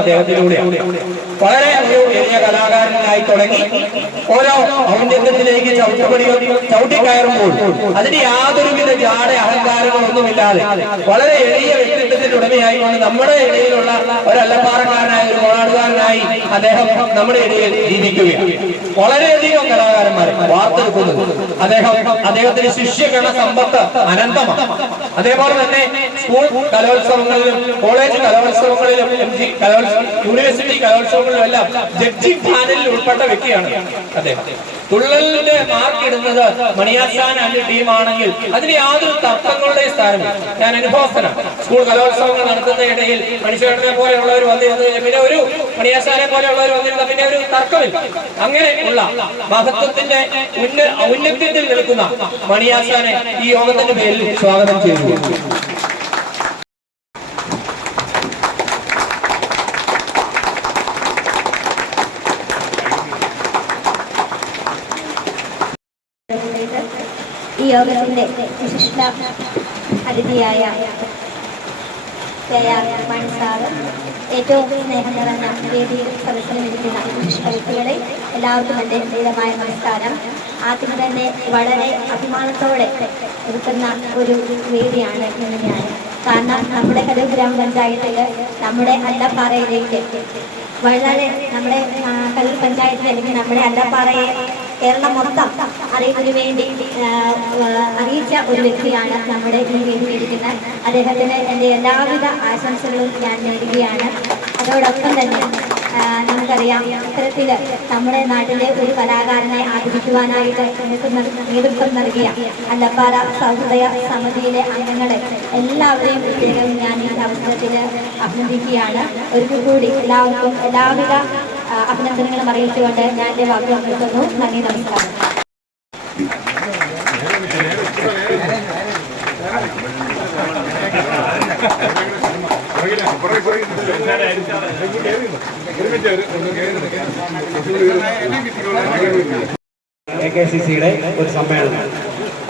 അദ്ദേഹത്തിലൂടെയാണ്. വളരെ ഒരു വലിയ കലാകാരനായി തുടങ്ങി ഓരോ ഔന്നത്യത്തിലേക്ക് ചവിട്ടിക്കയറുമ്പോൾ അതിന് യാതൊരുവിധ ജാട അഹങ്കാരങ്ങളൊന്നുമില്ലാതെ വളരെ എളിയ വ്യക്തിത്വത്തിന്റെ ഉടമയായിക്കൊണ്ട് നമ്മുടെ ഇടയിലുള്ള ഒരു അല്ലപ്പാറക്കാരനായ ഒരു കോളാടുകാരനായി അദ്ദേഹം നമ്മുടെ ഇടയിൽ ജീവിക്കുകയാണ്. വളരെയധികം കലാകാരന്മാരെ വാർത്തെടുക്കുന്നത് അദ്ദേഹത്തിന്റെ ശിഷ്യഗണ സമ്പത്ത് അനന്തമാണ്. അതേപോലെ തന്നെ സ്കൂൾ കലോത്സവങ്ങളിലും കോളേജ് കലോത്സവങ്ങളിലും യൂണിവേഴ്സിറ്റി കലോത്സവങ്ങളിലും എല്ലാം ജഡ്ജിംഗ് പാനലിൽ ഉൾപ്പെട്ട വ്യക്തിയാണ് അദ്ദേഹം. തുള്ളലിന്റെ മാർക്ക് ഇടുന്നത് മണിയാശാൻ ആൻഡ് ടീമാണെങ്കിൽ അതിന് യാതൊരു തർക്കങ്ങളുടെയും സ്ഥാനമില്ല. ഞാൻ അനുഭവസ്ഥനാണ്. സ്കൂൾ കലോത്സവങ്ങൾ നടത്തുന്ന ഇടയിൽ മണിച്ചേട്ടനെ പോലെയുള്ളവർ വന്നിരുന്നത് പിന്നെ ഒരു മണിയാശാനെ പോലെയുള്ളവർ വന്നിരുന്ന പിന്നെ ഒരു തർക്കമില്ല. അങ്ങനെ ഉള്ള മഹത്വത്തിന്റെ ഔന്നത്യത്തിൽ നിൽക്കുന്ന മണിയാശാനെ ഈ യോഗത്തിന്റെ പേരിൽ സ്വാഗതം ചെയ്യുന്നു. ഈ യോഗത്തിന്റെ വിശിഷ്ട അതിഥിയായ മണി സാറ്, ഏറ്റവും സ്നേഹം നിറഞ്ഞ വേദിയിൽ സദസ്സിലിരിക്കുന്ന വിശിഷ്ട വ്യക്തികളെ എല്ലാവർക്കും എൻ്റെ ഹൃദയമായ നമസ്കാരം. ആദ്യം തന്നെ വളരെ അഭിമാനത്തോടെ നിൽക്കുന്ന ഒരു വേദിയാണ് ഇന്ന് ഞാൻ. കാരണം നമ്മുടെ കരൂർ ഗ്രാമപഞ്ചായത്തിൽ നമ്മുടെ അല്ലപ്പാറയിലേക്ക് വളരെ നമ്മുടെ കരൂർ പഞ്ചായത്തിൽ അല്ലെങ്കിൽ നമ്മുടെ അല്ലപ്പാറയെ കേരളം മൊത്തം അറിയുന്നതിന് വേണ്ടി അറിയിച്ച ഒരു വ്യക്തിയാണ് നമ്മുടെ ഈ വേദിയിലിരിക്കുന്ന അദ്ദേഹത്തിന് എൻ്റെ എല്ലാവിധ ആശംസകളും ഞാൻ നേടുകയാണ്. അതോടൊപ്പം തന്നെ നമുക്കറിയാം, ഇത്തരത്തിൽ നമ്മുടെ നാട്ടിലെ ഒരു കലാകാരനെ ആദരിക്കുവാനായിട്ട് നേതൃത്വം നൽകിയ അല്ലപ്പാറ സഹൃദയ സമിതിയിലെ അംഗങ്ങളെ എല്ലാവരെയും പ്രത്യേകം ഞാൻ ഈ അവസരത്തിൽ അഭിനന്ദിക്കുകയാണ്. ഒരിക്കൽ കൂടി എല്ലാവർക്കും എല്ലാവിധ അഭിനന്ദനങ്ങളും അറിയിച്ചുകൊണ്ട് ഞാൻ എൻ്റെ വാക്കുകൾ നിർത്തുന്നു. നന്ദി, നമസ്കാരം. AKCCയുടെ ഒരു സമ്മേളനം.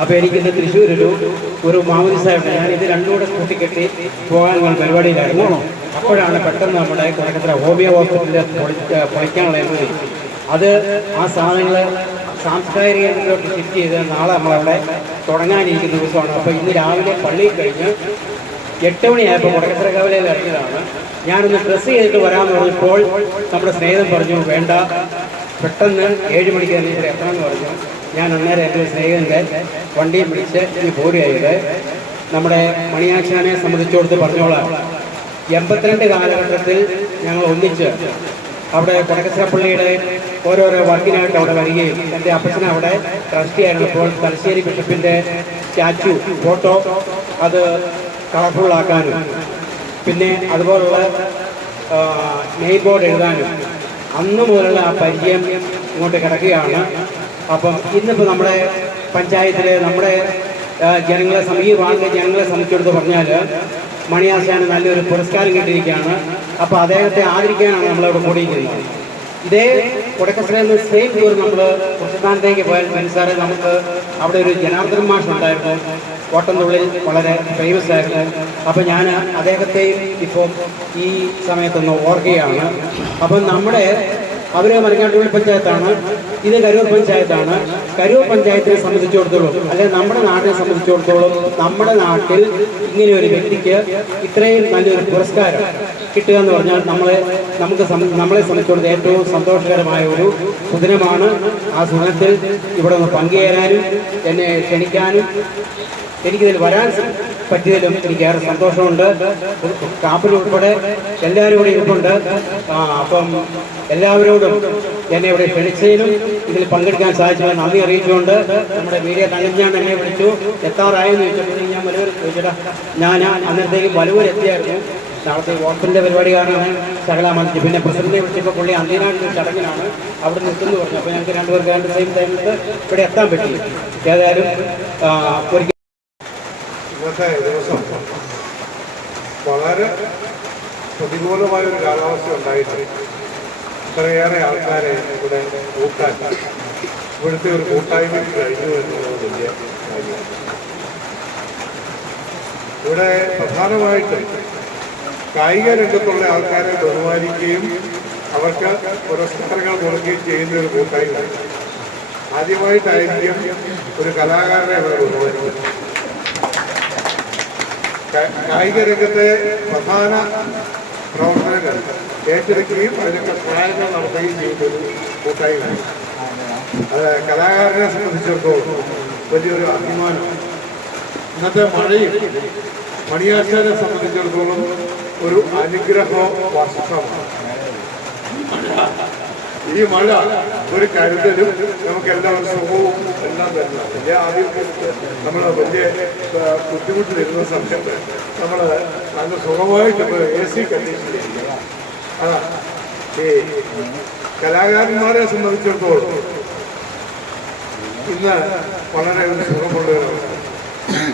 അപ്പോൾ എനിക്കിന്ന് തൃശ്ശൂരൊരു മാമോദിസയുണ്ട്. ഞാൻ ഇത് രണ്ടും കൂടെ കൂട്ടിക്കെട്ടി പോകാനുള്ള പരിപാടിയിലായിരുന്നു. അപ്പോഴാണ് പെട്ടെന്ന് നമ്മുടെ കൊടക്കത്ര ഹോമിയോ ഹോസ്പിറ്റലിൽ പൊളിക്കാനുള്ള അനുമതി. അത് ആ സാധനങ്ങൾ സാംസ്കാരിക കേന്ദ്രത്തിലോട്ട് ഷിഫ്റ്റ് ചെയ്ത് നാളെ നമ്മളവിടെ തുടങ്ങാനിരിക്കുന്ന ദിവസമാണ്. അപ്പോൾ ഇന്ന് രാവിലെ പള്ളിയിൽ കഴിഞ്ഞ് 8 മണിയായപ്പോൾ കൊടക്കത്ര കവലയിൽ ഇറങ്ങിയതാണ്. ഞാനൊന്ന് ഡ്രസ്സ് ചെയ്തിട്ട് വരാമെന്ന് പറഞ്ഞപ്പോൾ നമ്മുടെ സ്നേഹിതൻ പറഞ്ഞു, വേണ്ട, പെട്ടെന്ന് 7 മണിക്ക് തന്നെ ഇവിടെ എത്തണമെന്ന് പറഞ്ഞു. ഞാൻ അന്നേരം എൻ്റെ സ്നേഹിതൻ്റെ വണ്ടിയും പിടിച്ച് ഈ പോരുകയായിട്ട് നമ്മുടെ മണിയാശാനെ സംബന്ധിച്ചോടത്ത് പറഞ്ഞോളാം. 82 കാലഘട്ടത്തിൽ ഞങ്ങൾ ഒന്നിച്ച് അവിടെ കൊടക്കത്ര പള്ളിയുടെ ഓരോരോ വർക്കിനായിട്ട് അവിടെ വരികയും എൻ്റെ അപ്പച്ചനെ അവിടെ ട്രസ്റ്റി ആയിരുന്നപ്പോൾ തലശ്ശേരി ബിഷപ്പിൻ്റെ സ്റ്റാച്ചു ഫോട്ടോ അത് കളർഫുള്ളാക്കാനും പിന്നെ അതുപോലുള്ള നെയിം ബോർഡ് എഴുതാനും അന്ന് മുതലുള്ള ആ പരിചയം ഇങ്ങോട്ട് കിടക്കുകയാണ്. അപ്പം ഇന്നിപ്പോൾ നമ്മുടെ പഞ്ചായത്തിൽ നമ്മുടെ ജനങ്ങളെ ജനങ്ങളെ സംബന്ധിച്ചെടുത്ത് പറഞ്ഞാൽ മണിയാശാന് നല്ലൊരു പുരസ്കാരം കിട്ടിയിരിക്കുകയാണ്. അപ്പോൾ അദ്ദേഹത്തെ ആദരിക്കാനാണ് നമ്മളവിടെ കൂടിയിരിക്കുന്നത്. ഇതേ കൊടക്കത്രയിൽ നിന്ന് സെയിം ടൂർ നമ്മൾ പ്രസ്ഥാനത്തേക്ക് പോയാൽ മനസ്സാറെ നമുക്ക് അവിടെ ഒരു ജനാർദ്ദൻ മാഷ് ഉണ്ടായിരുന്നു, ഓട്ടംതുള്ളിൽ വളരെ ഫേമസ് ആയിരുന്നു. അപ്പോൾ ഞാൻ അദ്ദേഹത്തെയും ഇപ്പോൾ ഈ സമയത്തൊന്ന് ഓർക്കുകയാണ്. അപ്പം നമ്മുടെ അവർ മരങ്ങാട്ടുകുഴി പഞ്ചായത്താണ്, ഇത് കരൂർ പഞ്ചായത്താണ്. കരൂർ പഞ്ചായത്തിനെ സംബന്ധിച്ചിടത്തോളം അല്ലെങ്കിൽ നമ്മുടെ നാടിനെ സംബന്ധിച്ചിടത്തോളം നമ്മുടെ നാട്ടിൽ ഇങ്ങനെ ഒരു വ്യക്തിക്ക് ഇത്രയും നല്ലൊരു പുരസ്കാരം കിട്ടുക എന്ന് പറഞ്ഞാൽ നമ്മളെ സംബന്ധിച്ചിടത്തോളം ഏറ്റവും സന്തോഷകരമായ ഒരു സുദിനമാണ്. ആ സുദിനത്തിൽ ഇവിടെ ഒന്ന് പങ്കുചേരാനും എന്നെ ക്ഷണിക്കാനും എനിക്കിതിൽ വരാൻ പറ്റിയതിലും എനിക്ക് ഏറെ സന്തോഷമുണ്ട്. കാപ്പിലുൾപ്പെടെ എല്ലാവരും കൂടി ഇരിപ്പുണ്ട്. അപ്പം എല്ലാവരോടും എന്നെ ഇവിടെ ക്ഷണിച്ചതിനും ഇതിൽ പങ്കെടുക്കാൻ സാധിച്ചതിന് നന്ദി അറിയിച്ചുകൊണ്ട് നമ്മുടെ വീഡിയോ കണ്ണൻ എന്നെ വിളിച്ചു. എത്താറായെന്ന് ചോദിച്ചപ്പോൾ ഞാൻ വലുവൂർ ചോദിച്ചിട്ടാ, ഞാൻ അന്നത്തേക്ക് വലുവൂർ എത്തിയായിരുന്നു. നാളത്തെ വോട്ടിൻ്റെ പരിപാടി കാരണം ശകലാമണിച്ചു. പിന്നെ പ്രസിഡന്റിനെ വിളിച്ചപ്പോൾ പുള്ളി അന്ത്യനാട്ടിൽ ചടങ്ങിനാണ് അവിടെ നിൽക്കുന്നു പറഞ്ഞു. അപ്പോൾ ഞങ്ങൾക്ക് രണ്ടുപേർക്ക് രണ്ട് സെയിം ടൈമിൽ ഇവിടെ എത്താൻ പറ്റി. ഏതായാലും ഇന്നത്തെ ദിവസം വളരെ പ്രതികൂലമായൊരു കാലാവസ്ഥ ഉണ്ടായിട്ട് ഇത്രയേറെ ആൾക്കാരെ ഇവിടെ കൂട്ടാൻ ഇവിടുത്തെ ഒരു കൂട്ടായ്മയ്ക്ക് കഴിഞ്ഞു എന്നുള്ളത് വലിയ കാര്യമാണ്. ഇവിടെ പ്രധാനമായിട്ടും കായിക രംഗത്തുള്ള ആൾക്കാരെ ബഹുമാനിക്കുകയും അവർക്ക് പുരസ്കാരങ്ങൾ കൊടുക്കുകയും ചെയ്യുന്ന ഒരു കൂട്ടായ്മ. ആദ്യമായിട്ടായിരിക്കും ഒരു കലാകാരനെ അവരെ ബഹുമാനിക്കുന്നത്. കായിക രംഗത്തെ പ്രധാന പ്രവർത്തനങ്ങൾ ഏറ്റെടുക്കുകയും അതിനൊക്കെ സഹായങ്ങൾ നടത്തുകയും ചെയ്യുന്നൊരു കൂട്ടായ്മ. അത് കലാകാരനെ സംബന്ധിച്ചിടത്തോളം വലിയൊരു അഭിമാനമാണ്. ഇന്നത്തെ മഴയും മണിയാശാനെ സംബന്ധിച്ചിടത്തോളം ഒരു അനുഗ്രഹ വർഷമാണ്. ഈ മഴ ഒരു കരുതലും നമുക്ക് എല്ലാവരും സുഖവും എല്ലാം തരുന്നതാണ്. വലിയ ആദ്യം നമ്മൾ വലിയ ബുദ്ധിമുട്ടിലിരുന്ന സമയത്ത് നമ്മൾ നല്ല സുഖമായിട്ട് AC കണ്ടീഷനിലിരിക്കുക. അതാണ് ഈ കലാകാരന്മാരെ സംബന്ധിച്ചിടത്തോളം ഇന്ന് വളരെ ഒരു സുഖമുള്ളവരാണ്.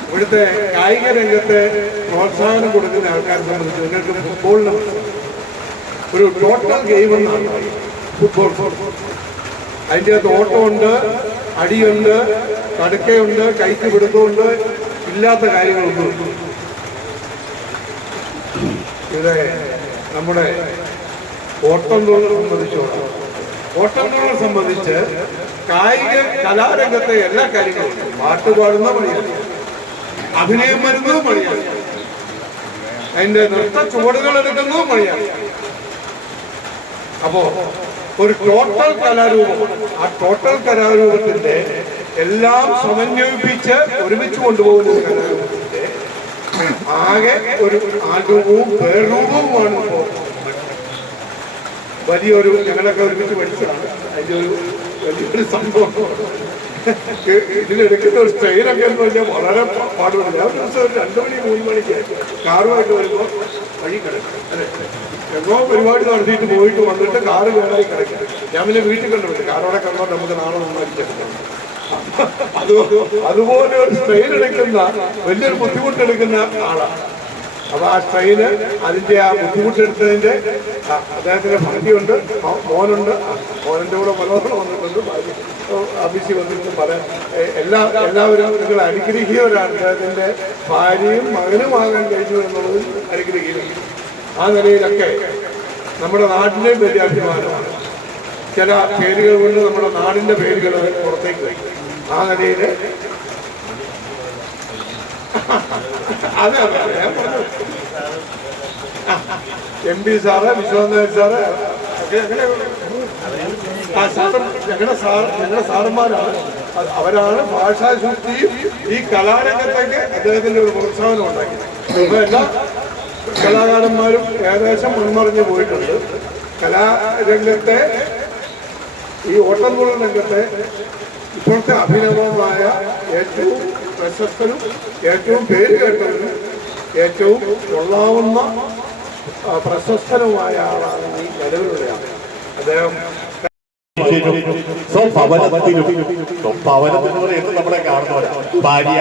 ഇവിടുത്തെ കായിക രംഗത്തെ പ്രോത്സാഹനം കൊടുക്കുന്ന ആൾക്കാരെ സംബന്ധിച്ച് നിങ്ങൾക്ക് ഫുട്ബോളിന് ഒരു ടോട്ടൽ ഗെയിം എന്നാണ് ഫുട്ബോൾ. അതിൻ്റെ അകത്ത് ഓട്ടമുണ്ട്, അടിയുണ്ട്, കടുക്കയുണ്ട്, കൈക്ക് പിടുത്തമുണ്ട്, ഇല്ലാത്ത കാര്യങ്ങളൊന്നും. ഇവിടെ നമ്മുടെ ഓട്ടംതുള്ളൽ സംബന്ധിച്ചോളാം. ഓട്ടംതുള്ളൽ സംബന്ധിച്ച് കായിക കലാരംഗത്തെ എല്ലാ കാര്യങ്ങളും പാട്ട് പാടുന്ന പണിയാണ്, അഭിനയം വരുന്നതും പണിയാണ്, അതിൻ്റെ നൃത്ത ചുവടുകൾ എടുക്കുന്നതും പണിയാണ്. അപ്പോ ഒരു ടോട്ടൽ കലാരൂപം, ആ ടോട്ടൽ കലാരൂപത്തിന്റെ എല്ലാം സമന്വയിപ്പിച്ച് ഒരുമിച്ച് കൊണ്ടുപോകുന്ന കലാരൂപത്തിന്റെ ആകെ ഒരു ആരൂപവും പേരൂപവുമാണ് ഇപ്പോൾ വലിയൊരു ഞങ്ങളൊക്കെ ഒരുമിച്ച് പഠിച്ചതാണ്. അതിൻ്റെ ഒരു വലിയൊരു സംഭവം. ഇതിലെടുക്കുന്ന ഒരു ട്രെയിനൊക്കെ എന്ന് പറഞ്ഞാൽ വളരെ പാടുപെടില്ല. ഒരു ദിവസം ഒരു 2 മണി 3 മണിക്ക് കാറുമായിട്ട് വരുമ്പോൾ വഴി കിടക്കും. അല്ലെ, എങ്ങോ പരിപാടി നടത്തിയിട്ട് പോയിട്ട് വന്നിട്ട് കാറ് കേടായി കിടക്കും. ഞാൻ പിന്നെ വീട്ടിൽ കണ്ടുപിടിച്ചു കാറോടെ കണ്ടോ നമുക്ക് നാളെ നന്നായിരിക്കും. അതുപോലെ ഒരു ട്രെയിൻ എടുക്കുന്ന വലിയൊരു ബുദ്ധിമുട്ടെടുക്കുന്ന ആളാണ്. അപ്പൊ ആ ട്രെയിന് അതിന്റെ ആ ബുദ്ധിമുട്ടെടുത്തതിന്റെ അദ്ദേഹത്തിന്റെ ഭാര്യയുണ്ട്, മോനുണ്ട്, മോനിന്റെ കൂടെ പലവണ്ണം വന്നിട്ടുണ്ട്, അഭിഷി വന്നിട്ടുണ്ട്. പല എല്ലാവരും നിങ്ങൾ അനുഗ്രഹീയവരാണ്. അദ്ദേഹത്തിന്റെ ഭാര്യയും മകനുമാകാൻ കഴിഞ്ഞു എന്നുള്ളത് അനുഗ്രഹീയം. ആ നിലയിലൊക്കെ നമ്മുടെ നാടിന്റെ വലിയ അഭിമാനമാണ്. ചില പേരുകൾ കൊണ്ട് നമ്മുടെ നാടിന്റെ പേരുകൾ പുറത്തേക്ക് വയ്ക്കും. ആ നിലയിൽ അതെ MP സാറ്, വിശ്വനാഥൻ സാറ്, ഞങ്ങളുടെ സാറന്മാരാണ്. അവരാണ് ഭാഷാശുദ്ധിയും ഈ കലാരംഗത്തേക്ക് അദ്ദേഹത്തിന്റെ ഒരു പ്രോത്സാഹനം ഉണ്ടാക്കിയത്. ഇപ്പൊ എല്ലാ കലാകാരന്മാരും ഏകദേശം മുൻമറിഞ്ഞു പോയിട്ടുണ്ട്. കലാരംഗത്തെ ഈ ഓട്ടംതുള്ളൽ രംഗത്തെ ഇപ്പോഴത്തെ അഭിനവമായ ഏറ്റവും പ്രശസ്തനും ഏറ്റവും പേര് കേട്ടവരും ഏറ്റവും കൊള്ളാവുന്ന പ്രശസ്തനുമായ ആളാണ് ഈ നിലവിലുള്ള ആൾ. അദ്ദേഹം സ്വഭവനത്തിനും സ്വഭവനത്തിന് പറയുന്നത് നമ്മളെ കാണുന്നവരാണ്. ഭാര്യ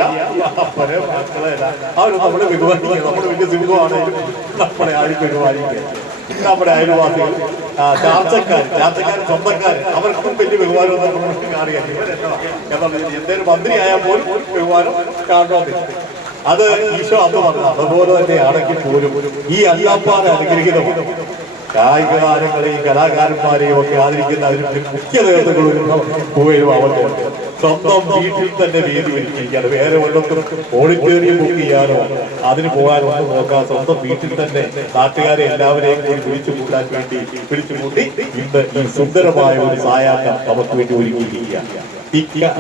അപ്പന് മക്കളെല്ല അവരും നമ്മളെ ബഹുമാനിക്കുക. നമ്മുടെ വലിയ സിംഹമാണെങ്കിലും നമ്മളെ ആരും ബഹുമാനിക്കുക. നമ്മുടെ അയൽവാസികൾ, ചാർച്ചക്കാർ സ്വന്തക്കാർ അവർക്കും വലിയ ബഹുമാനം നമ്മൾ കാണുക. എന്തെങ്കിലും മന്ത്രിയായാൽ പോലും ബഹുമാനം കാണണമെന്നില്ല. അത് ഈശോ അന്ന് പറഞ്ഞു. അതുപോലെ തന്നെയാണെങ്കിൽ പോലും ഈ അല്ലാപ്പാതെ അനുഗ്രഹിതമാണ്. കായിക താരങ്ങളെയും കലാകാരന്മാരെയും ഒക്കെ ആദരിക്കുന്ന അതിന് മുഖ്യ നേതൃത്വങ്ങളും പോവുകയും അവർക്ക് സ്വന്തം വീട്ടിൽ തന്നെ വേദി ഒരുക്കിയിരിക്കുകയാണ്. വേറെ വല്ലതും ഓഡിറ്റോറിയം ബുക്ക് ചെയ്യാനോ അതിന് പോകാനൊന്നും നോക്കാം. സ്വന്തം വീട്ടിൽ തന്നെ നാട്ടുകാരെ എല്ലാവരെയും കൂടി വിളിച്ചുകൂട്ടി ഇന്ന് ഈ സുന്ദരമായ ഒരു സായാഹ്നം നമുക്ക് വേണ്ടി ഒരുക്കിയിരിക്കുകയാണ്.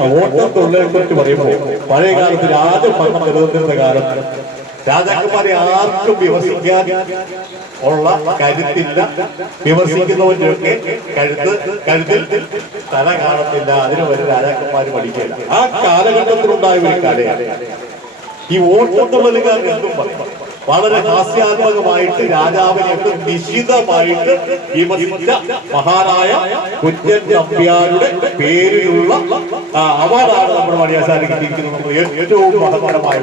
ഓട്ടത്തുള്ളതിനെ കുറിച്ച് പറയുമ്പോൾ പഴയ കാലത്ത് രാജഭരണം നിലനിന്നിരുന്ന കാലം രാജാക്കന്മാരെ ആർക്കും വിമർശിക്കാൻ ഉള്ള കരുത്തില്ല. വിമർശിക്കുന്നവരൊക്കെ കഴുത്തിൽ തല കാണത്തില്ല. അതിന് വരെ രാജാക്കന്മാര് പഠിക്കില്ല. ആ കാലഘട്ടത്തിലുണ്ടായ ഒരു കലയാണ് ഈ ഓട്ടത്തുള്ളലുകാർ എന്നും പറയും. വളരെ ഹാസ്യാത്മകമായിട്ട് രാജാവിനെ നിശിതമായിട്ട് വിമർശിച്ച മഹാനായ കുഞ്ഞൻ നമ്പ്യാരുടെ പേരിലുള്ള അവാർഡാണ് നമ്മുടെ മണിയാശാലിക്കുന്നത്. ഏറ്റവും മഹത്തരമായ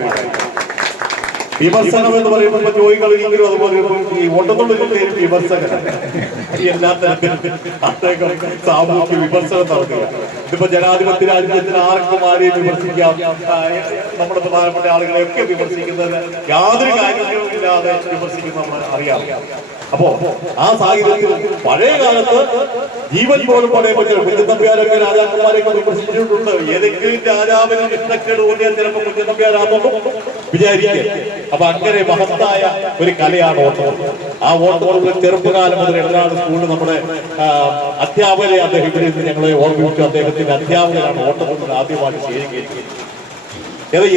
വിമർശനം എന്ന് പറയുമ്പോൾ ജോയികളെങ്കിലും അതുപോലെ ഈ ഓട്ടത്തുള്ളിൽ വിമർശകനാണ്. എല്ലാ തരത്തിലും അദ്ദേഹം സാമൂഹ്യ വിമർശനം നടത്തുക. ഇതിപ്പോ ജനാധിപത്യ രാജ്യത്തിന് ആർക്കും ആരെയും വിമർശിക്കാം, നമ്മുടെ പ്രധാനപ്പെട്ട ആളുകളെയൊക്കെ വിമർശിക്കുന്നത് യാതൊരു കാര്യങ്ങളും ഇല്ലാതെ വിമർശിക്കുന്നത് നമ്മൾ അറിയാം. അപ്പോ ആ സാഹചര്യത്തിൽ പഴയ കാലത്ത് ജീവൻ പോലും പഴയ കുഞ്ഞത്തമ്പ്യാരൊക്കെ രാജാക്കന്മാരെയൊക്കെ വിമർശിച്ചിട്ടുണ്ട്. ഏതെങ്കിലും രാജാവിന് ഇഷ്ടക്കേട് തോന്നിയാൽ ചിലപ്പോൾ കുഞ്ഞത്തമ്പ്യാരാകുമ്പോൾ വിചാരിക്കുക. അപ്പൊ അങ്ങനെ മഹത്തായ ഒരു കലയാണ് ഓട്ടം. ആ ഓട്ടം ചെറുപ്പകാലം മുതൽ എറണാട് സ്കൂളിൽ നമ്മുടെ അധ്യാപകരെ അദ്ദേഹം ഇവിടെ നിന്ന് ഞങ്ങളെ ഓർമ്മിപ്പിച്ചു. അദ്ദേഹത്തിന്റെ അധ്യാപകരാണ് ഓട്ടത്തിൽ ആദ്യമായിട്ട് സ്വീകരിക്കുന്നത്.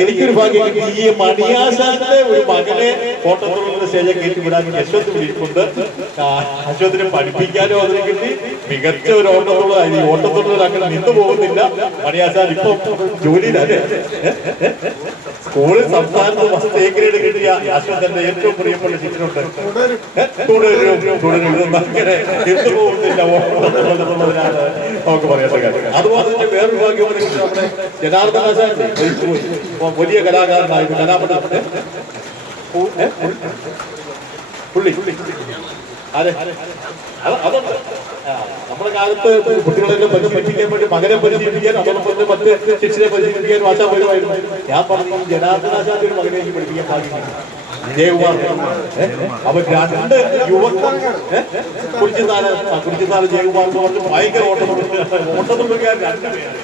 എനിക്കൊരു ഭാഗ്യം കിട്ടി. ഈ മണിയാശാന്റെ ഒരു മകനെ ഓട്ടത്തുള്ള സ്റ്റേജിൽ കയറ്റി വിടാൻ യശ്വന്ത് വിളിക്കുന്നുണ്ട്. അശ്വത്തിനെ പഠിപ്പിക്കാനും അതിന് കിട്ടി. മികച്ച ഒരു ഓട്ടത്തുള്ള ഈ ഓട്ടത്തുള്ള അങ്ങനെ നിന്നു പോകുന്നില്ല. മണിയാശാൻ ഇപ്പൊ ജോലിയിലല്ലേ, സ്കൂളിൽ സംസ്ഥാനത്ത് ഫസ്റ്റ് എ ഗ്രേഡ് കിട്ടിയ അശ്വത്തിന്റെ ഏറ്റവും പ്രിയപ്പെട്ട ശിക്ഷനുണ്ട്. തുടരും അങ്ങനെ നിന്നു പോകുന്നില്ല ഓട്ടത്തുള്ളതിനാണ് നമുക്ക് പറയേണ്ട കാര്യം. അതുപോലെ തന്നെ വേറൊരു ഭാഗ്യം നമ്മുടെ ജനാർദ്ദനാശാൻ വലിയ കലാകാരനായിരുന്നു. കലാപണ്ഡിതൻ പുള്ളി അതെ അതുണ്ട്. നമ്മുടെ കാലത്ത് കുട്ടികളെല്ലാം പരിശീലിപ്പിക്കാൻ വേണ്ടി മകനെ പരിശീലിപ്പിക്കാൻ, അതോടൊപ്പം മറ്റ് ശിക്ഷനെ പരിശീലിപ്പിക്കാൻ വാശാപരമായിരുന്നു. ഞാൻ പറഞ്ഞു ജനാർദ്ദനാശാന്റെ ഒരു മകനെ എനിക്ക് പഠിപ്പിക്കാൻ സാധിക്കും. വിജയകുമാർ. അപ്പൊ രണ്ട് യുവക്കൾ കുറിച്ചിത്താല് ജയകുമാർ എന്ന് പറഞ്ഞ് ഭയങ്കര ഓട്ടത്തുള്ളിക്കാൻ രണ്ടുപേര്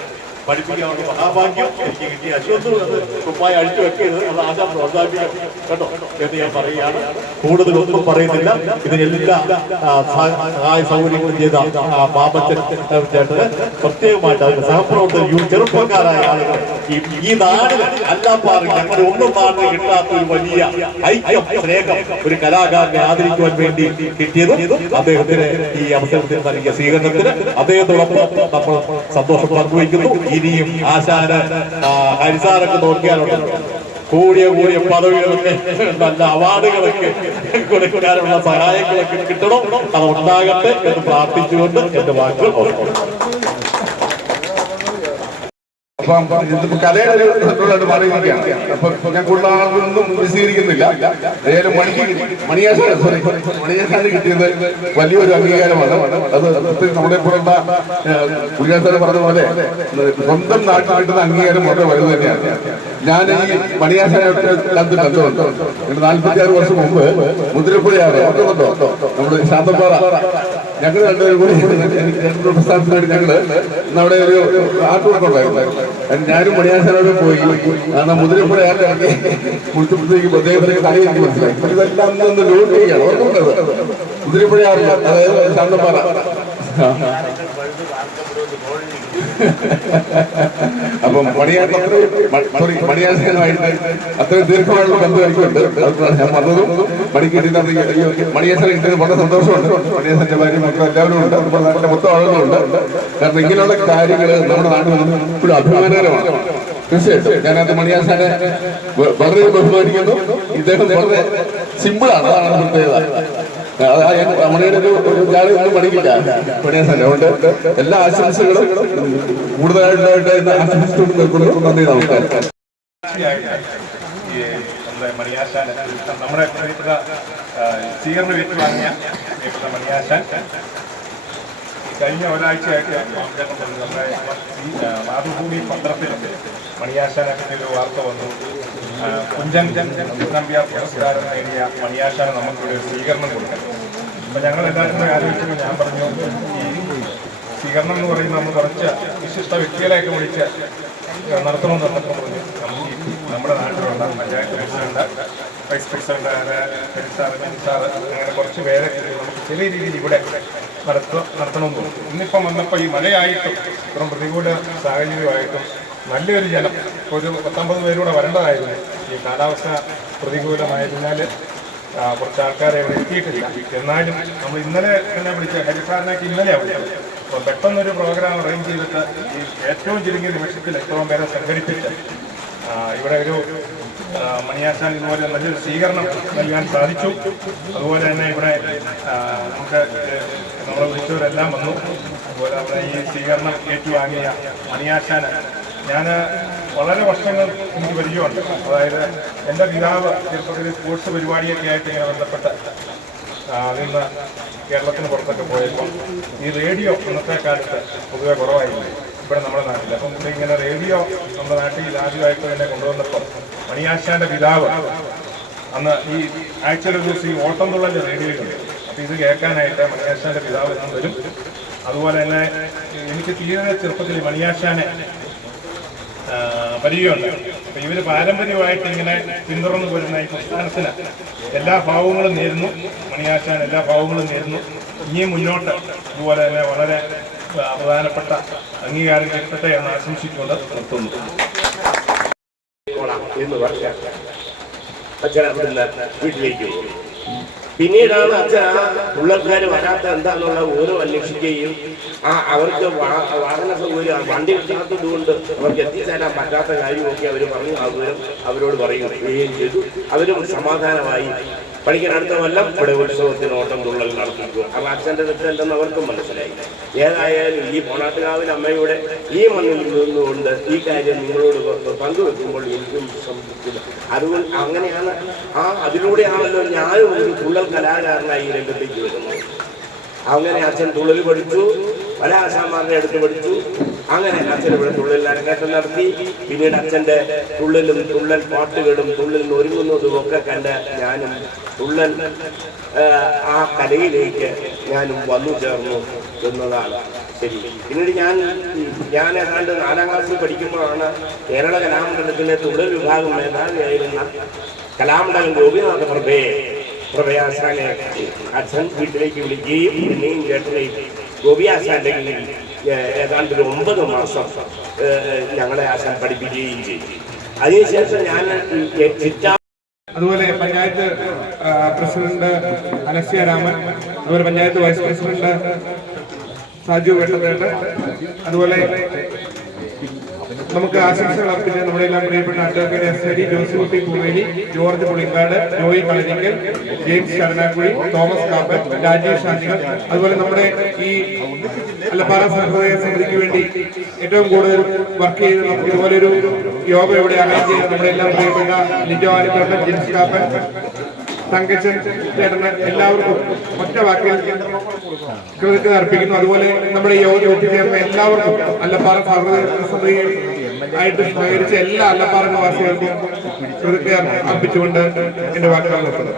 പഠിപ്പിക്കാനുള്ള മഹാഭാഗ്യം എനിക്ക് കിട്ടി. അശ്വന്ത് കുപ്പായി അഴിച്ചു വെക്കരുത്, അത് ആശാ പ്രോത്സാഹിപ്പിക്കണം കേട്ടോ എന്ന് ഞാൻ പറയുകയാണ്. കൂടുതലൊന്നും പറയുന്നില്ല. ഇതിനെല്ലാം സഹായ സൗകര്യങ്ങളും ചെയ്ത പാപ്പച്ചൻ ചേട്ടന് പ്രത്യേകമായിട്ട് അതിന് സഹപ്രവർത്തകർ ചെറുപ്പക്കാരായ ആളുകൾ ഈ നാടിന് അല്ലാപ്പാറി ഞങ്ങളുടെ ഒന്നും നാടിന് കിട്ടാത്ത ഒരു വലിയ ഐക്യം, സ്നേഹം ഒരു കലാകാരനെ ആദരിക്കുവാൻ വേണ്ടി കിട്ടിയതും അദ്ദേഹത്തിന് ഈ അവസരത്തിൽ നൽകിയ സ്വീകരണത്തിന് അദ്ദേഹത്തോടൊപ്പം നമ്മൾ സന്തോഷം പങ്കുവയ്ക്കുന്നു. ഇനിയും ആശാന് ഹരിസാറൊക്കെ നോക്കിയാലുണ്ട് കൂടിയ പദവികളൊക്കെ നല്ല അവാർഡുകളൊക്കെ കൊടുക്കാനുള്ള സഹായങ്ങളൊക്കെ കിട്ടണം. അത് ഉണ്ടാകട്ടെ എന്ന് പ്രാർത്ഥിച്ചുകൊണ്ട് എന്റെ വാക്കുകൾ ഓർക്കുന്നു. അപ്പം ഇതിപ്പോ കലയുടെ ഒരു പറയുകയാണ്. അപ്പൊ ഞാൻ കൂടുതൽ ആളുകളൊന്നും വിശദീകരിക്കുന്നില്ല. ഏതായാലും മണിയാശാന് കിട്ടിയത് വലിയൊരു അംഗീകാരമാണ്. അത് നമ്മളെ പോലുള്ള കുര്യാസാറ് പറഞ്ഞ പോലെ സ്വന്തം നാട്ടിൽ കിട്ടുന്ന അംഗീകാരം വളരെ വലുത് തന്നെയാണ്. ഞാൻ ഈ മണിയാശാനായിട്ട് ബന്ധമുണ്ട്. 46 വർഷം മുമ്പ് മുതിരപ്പുഴയാണ് ഓർക്കുന്നുണ്ടോ, നമ്മുടെ ശാന്തപ്പാറ. ഞങ്ങൾ രണ്ടുപേരും കൂടി പ്രസ്ഥാനത്തിനായിട്ട് ഞങ്ങള് നമ്മുടെ ഒരു ആട്ടുകൊണ്ടുണ്ടായിരുന്നു. ഞാനും മണിയാശാനോട് പോയി. കാരണം മുതിരപ്പുഴയായിട്ട് ഇറങ്ങി കുളിച്ചപ്പോഴത്തേക്ക് അദ്ദേഹത്തിന് കലയെനിക്ക് മനസ്സിലായി. ഇതെല്ലാം ഒന്ന് ലോഡ് ചെയ്യുകയാണ് ഓർക്കുന്നത്. മുതിരപ്പുഴയാറില്ല, അതായത് ശാന്തപ്പാറ. അപ്പം മണിയാശാനുമായിട്ട് അത്രയും ദീർഘമായുള്ള ബന്ധം എനിക്കുണ്ട്. ഞാൻ വന്നതും മണിക്കിട്ടിട്ട് മണിയാശാൻ കിട്ടിയത് വളരെ സന്തോഷമുണ്ട്. മണിയാശാന്റെ ഭാര്യ മക്കൾ എല്ലാവരും ഉണ്ട്, നമ്മുടെ നാട്ടിലെ മൊത്തം ആളുകളുണ്ട്. കാരണം ഇങ്ങനെയുള്ള കാര്യങ്ങൾ നമ്മുടെ നാട്ടിൽ ഇപ്പോഴും അഭിമാനകരമാണ്. തീർച്ചയായിട്ടും ഞാനത് മണിയാശാനെ വളരെ ബഹുമാനിക്കുന്നു. ഇദ്ദേഹം വളരെ സിമ്പിളാണ്, അതാണ് പ്രത്യേകത. മണിയുടെ ഒരു ജാളിയൊന്നും പഠിക്കില്ല മണിയാശാൻ. അതുകൊണ്ട് എല്ലാ ആശംസകളും കൂടുതലായിട്ട് ആശംസിച്ചുകൊണ്ട് നിൽക്കുന്നു. നന്ദി, നമസ്കാരം. മണിയാശാൻ നമ്മുടെ സ്വീകരണം ഏറ്റുവാങ്ങിയ മണിയാശാൻ കഴിഞ്ഞ ഒരാഴ്ചയായിട്ട് നമ്മുടെ മാതൃഭൂമി പത്രത്തിൽ മണിയാശാനൊക്കെ ഒരു വാർത്ത വന്നു. കുഞ്ചൻ നമ്പ്യാർ പുരസ്കാരം നേടിയ മണിയാശാന് നമുക്കിവിടെ ഒരു സ്വീകരണം കൊടുക്കണം. അപ്പൊ ഞങ്ങൾ എല്ലാവരും കൂടെ ആലോചിച്ചപ്പോൾ ഞാൻ പറഞ്ഞു, ഈ സ്വീകരണം എന്ന് പറയുമ്പോൾ നമ്മൾ കുറച്ച് വിശിഷ്ട വ്യക്തികളെയൊക്കെ വിളിച്ച് നടത്തണമെന്ന് പറഞ്ഞപ്പോൾ പറഞ്ഞു, നമ്മുടെ നാട്ടിലുള്ള panchayat president, vice president, sir അങ്ങനെ കുറച്ച് പേരെ നമുക്ക് ചെറിയ രീതിയിൽ ഇവിടെ നടത്തണമെന്ന് തോന്നുന്നു. ഇന്നിപ്പം വന്നപ്പോൾ ഈ മഴയായിട്ടും ഇത്രയും പ്രതികൂല സാഹചര്യമായിട്ടും നല്ലൊരു ജനം, ഒരു 19 പേരൂടെ വരേണ്ടതായിരുന്നു. ഈ കാലാവസ്ഥ പ്രതികൂലമായതിനാൽ കുറച്ച് ആൾക്കാരെ ഇവിടെ എത്തിയിട്ടില്ല. എന്നാലും നമ്മൾ ഇന്നലെ തന്നെ വിളിച്ച ഹരിസാറിനൊക്കെ ഇന്നലെയാണ് വിളിച്ചത്. അപ്പോൾ പെട്ടെന്നൊരു പ്രോഗ്രാം അറേഞ്ച് ചെയ്തിട്ട് ഈ ഏറ്റവും ചുരുങ്ങിയ നിമിഷത്തിൽ എത്രയും പേരെ സംഘടിപ്പിച്ച് ഇവിടെ ഒരു മണിയാശാൻ ഇതുപോലെ നല്ലൊരു സ്വീകരണം നൽകാൻ സാധിച്ചു. അതുപോലെ തന്നെ ഇവിടെ നമുക്ക് നമ്മളെ വിളിച്ചവരെല്ലാം വന്നു. അതുപോലെ അവിടെ ഈ സ്വീകരണം ഏറ്റുവാങ്ങിയ മണിയാശാന് ഞാൻ വളരെ വർഷങ്ങൾ എനിക്ക് പരിചയമുണ്ട്. അതായത് എൻ്റെ പിതാവ് ചെറുപ്പത്തിൽ സ്പോർട്സ് പരിപാടിയൊക്കെ ആയിട്ട് ഇങ്ങനെ ബന്ധപ്പെട്ട് അതിൽ കേരളത്തിന് പുറത്തൊക്കെ പോയപ്പോൾ ഈ റേഡിയോ ഇന്നത്തെ കാലത്ത് പൊതുവെ കുറവായിരുന്നു. ഇവിടെ നമ്മുടെ നാട്ടിൽ. അപ്പം ഇവിടെ ഇങ്ങനെ റേഡിയോ നമ്മുടെ നാട്ടിൽ ആദ്യമായിട്ട് തന്നെ കൊണ്ടുവന്നപ്പോൾ മണിയാശാന്റെ പിതാവ് അന്ന് ഈ ആഴ്ചയിൽ ഒരു ദിവസം ഈ ഓട്ടം തുള്ളൽ റേഡിയോയിലുണ്ട്. അപ്പം ഇത് കേൾക്കാനായിട്ട് മണിയാശാന്റെ പിതാവ് ഞാൻ വരും. അതുപോലെ തന്നെ എനിക്ക് തീരെ ചെറുപ്പത്തിൽ മണിയാശാനെ പരിചയമുണ്ട്. അപ്പം ഇവർ പാരമ്പര്യമായിട്ട് ഇങ്ങനെ പിന്തുടർന്നു പോരുന്ന ഈ പ്രസ്ഥാനത്തിന് എല്ലാ ഭാവങ്ങളും നേരുന്നു. മണിയാശാൻ എല്ലാ ഭാവങ്ങളും നേരുന്നു. ഇനിയും മുന്നോട്ട് ഇതുപോലെ തന്നെ വളരെ പ്രധാനപ്പെട്ട അംഗീകാരം കിട്ടട്ടെ എന്ന് ആശംസിച്ചുകൊണ്ട് നിർത്തുന്നു. എന്ന് പറഞ്ഞാൽ അച്ഛൻ അവിടുന്ന് വീട്ടിലേക്ക് പോകും. പിന്നീടാണ് അച്ഛൻ ആ പിള്ളേർക്കാർ വരാത്ത എന്താണെന്നുള്ള ഓരോ അന്വേഷിക്കുകയും അവർക്ക് വാഹന സൗകര്യം വണ്ടി കിട്ടാത്തതുകൊണ്ട് അവർക്ക് എത്തിച്ചേരാൻ പറ്റാത്ത കാര്യമൊക്കെ അവർ പറഞ്ഞു അവരോട് പറയുകയും ചെയ്തു. അവരും സമാധാനമായി പഠിക്കാനടുത്ത കൊല്ലം ഇവിടെ ഉത്സവത്തിന് ഓട്ടം തുള്ളൽ നടത്തിക്കും. അപ്പം അച്ഛൻ്റെ തെറ്റല്ലെന്ന് അവർക്കും മനസ്സിലായി. ഏതായാലും ഈ പോണാട്ടുകാവിൽ അമ്മയുടെ ഈ മണ്ണിൽ നിന്നുകൊണ്ട് ഈ കാര്യം നിങ്ങളോട് പങ്കുവെക്കുമ്പോൾ എനിക്കും സംഭവിക്കില്ല. അതുകൊണ്ട് അങ്ങനെയാണ് അതിലൂടെയാണല്ലോ ഞാനും ഒരു തുള്ളൽ കലാകാരനായി രംഗത്തേക്ക് വരുന്നത്. അങ്ങനെ അച്ഛൻ തുള്ളൽ പഠിച്ചു, പല ആശാന്മാരുടെ അടുത്ത് പഠിച്ചു. അങ്ങനെ അച്ഛൻ ഇവിടെ തുള്ളൽ അരങ്ങേറ്റം നടത്തി. പിന്നീട് അച്ഛൻ്റെ തുള്ളലും തുള്ളൽ പാട്ടുകളും തുള്ളലിന് ഒരുങ്ങുന്നതും ഒക്കെ കണ്ട് ഞാനും തുള്ളൽ ആ കലയിലേക്ക് ഞാനും വന്നു ചേർന്നു എന്നതാണ് ശരി. പിന്നീട് ഞാൻ ഏതാണ്ട് 4ാം ക്ലാസ്സിൽ പഠിക്കുമ്പോഴാണ് കേരള കലാമണ്ഡലത്തിലെ തുള്ളൽ വിഭാഗം മേധാവിയായിരുന്ന കലാമണ്ഡലം ഗോപിനാഥ പ്രഭയാശാനെ അച്ഛൻ വീട്ടിലേക്ക് വിളിക്കുകയും എന്നെയും ചേട്ടനെയും ഗോപിയാശാന്റെ ഏതാണ്ട് ഒരു 9 മാസം ഞങ്ങളെ ആശാൻ പഠിപ്പിക്കുകയും ചെയ്തു. അതിനുശേഷം ഞാൻ അതുപോലെ പഞ്ചായത്ത് പ്രസിഡന്റ് അലസ്യ രാമൻ, അതുപോലെ പഞ്ചായത്ത് വൈസ് പ്രസിഡന്റ് സാജു വെട്ടത്തേട്ട്, അതുപോലെ നമുക്ക് ആശംസകൾ അർപ്പിച്ച് നമ്മുടെ എല്ലാം പ്രിയപ്പെട്ട അഡ്വക്കേറ്റ് എസ് ജോസഫ് പൂവേലി, ജോർജ് പുളിങ്കാട്, ജോയി കളരിക്കൽ, ജെയിംസ് കടനാക്കുഴി, തോമസ് കാപ്പൻ, രാജീവ് ഷാജികൾ, അതുപോലെ നമ്മുടെ ഈ അല്ലപ്പാറ സഹൃദയ സമിതിക്ക് വേണ്ടി ഏറ്റവും കൂടുതൽ വർക്ക് ചെയ്ത് നമുക്ക് ഇതുപോലൊരു യോഗ ഇവിടെ അറേഞ്ച് ചെയ്ത് നമ്മുടെ എല്ലാം പ്രിയപ്പെട്ട ലിജോ ആലിക്കോട്ടൻ, ജെയിംസ് കാപ്പൻ, തങ്കച്ചൻ ചേട്ടന് എല്ലാവർക്കും ഒറ്റ വാക്കിൽ കൃതജ്ഞത അർപ്പിക്കുന്നു. അതുപോലെ നമ്മുടെ യോഗയിൽ ഒത്തുചേർന്ന എല്ലാവർക്കും അല്ലപ്പാറ സഹൃദയ സമിതി ആയിട്ട് സഹകരിച്ച എല്ലാ അല്ലപ്പാറ നിവാസികൾക്കും കൃതജ്ഞത അർപ്പിച്ചുകൊണ്ട് എന്റെ വാക്കുകൾ നിർത്തുന്നു.